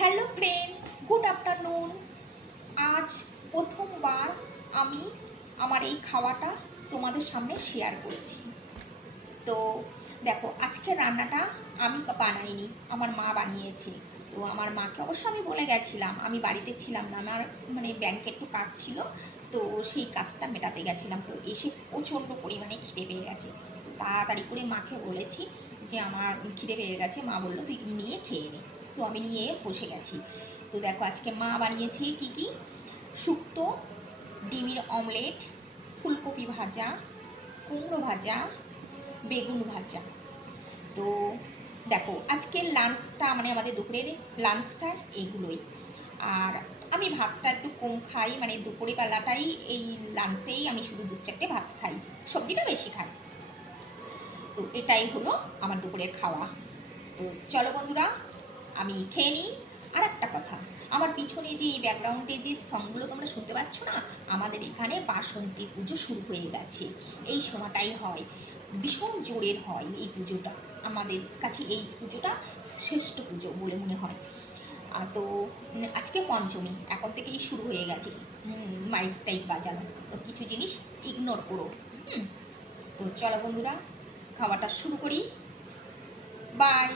Hello friend, good afternoon. আজ প্রথমবার আমি আমার এই খাওয়াটা তোমাদের সামনে শেয়ার করছি। তো দেখো, আজকের রান্নাটা আমি বানাইনি, আমার মা বানিয়েছে। তো আমার মাকে অবশ্য আমি বলে গেছিলাম, আমি বাড়িতে ছিলাম না, আমার ব্যাংকে একটু কাজ ছিল। তো সেই কাজটা মেটাতে গেছিলাম। তো এসে প্রচণ্ড পরিমাণে খিদে পেয়ে গেছে। তো তাড়াতাড়ি করে মাকে বলেছি যে আমার খিদে পেয়ে গেছে। মা বললো তুই নিয়ে খেয়ে নে। তো আমি নিয়ে বসে গেছি। তো দেখো, আজকে মা বানিয়েছে কি কি: শুক্তো, ডিমের অমলেট, ফুলকপি ভাজা, কুমড়ো ভাজা, বেগুন ভাজা। তো দেখো, আজকের লাঞ্চটা আমাদের দুপুরের লাঞ্চটা এইগুলোই। আর আমি ভাতটা একটু কম খাই, দুপুরে বেলাটাই এই লাঞ্চেই আমি শুধু 2-4টে ভাত খাই, সবজিটা বেশি খাই। তো এটাই হলো আমার দুপুরের খাওয়া। তো চলো বন্ধুরা, আমি খেয়ে নিই। আর একটা কথা, আমার পিছনে যে এই ব্যাকগ্রাউন্ডে যে সংগুলো তোমরা শুনতে পাচ্ছ না, আমাদের এখানে বাসন্তী পুজো শুরু হয়ে গেছে। এই সময়টাই হয়, ভীষণ জোরের হয় এই পুজোটা। আমাদের কাছে এই পুজোটা শ্রেষ্ঠ পুজো বলে মনে হয়। তো আজকে পঞ্চমী, এখন থেকেই শুরু হয়ে গেছে মাইক টাইক বাজানো। তো কিছু জিনিস ইগনোর করো। তো চলো বন্ধুরা, খাওয়াটা শুরু করি। বাই।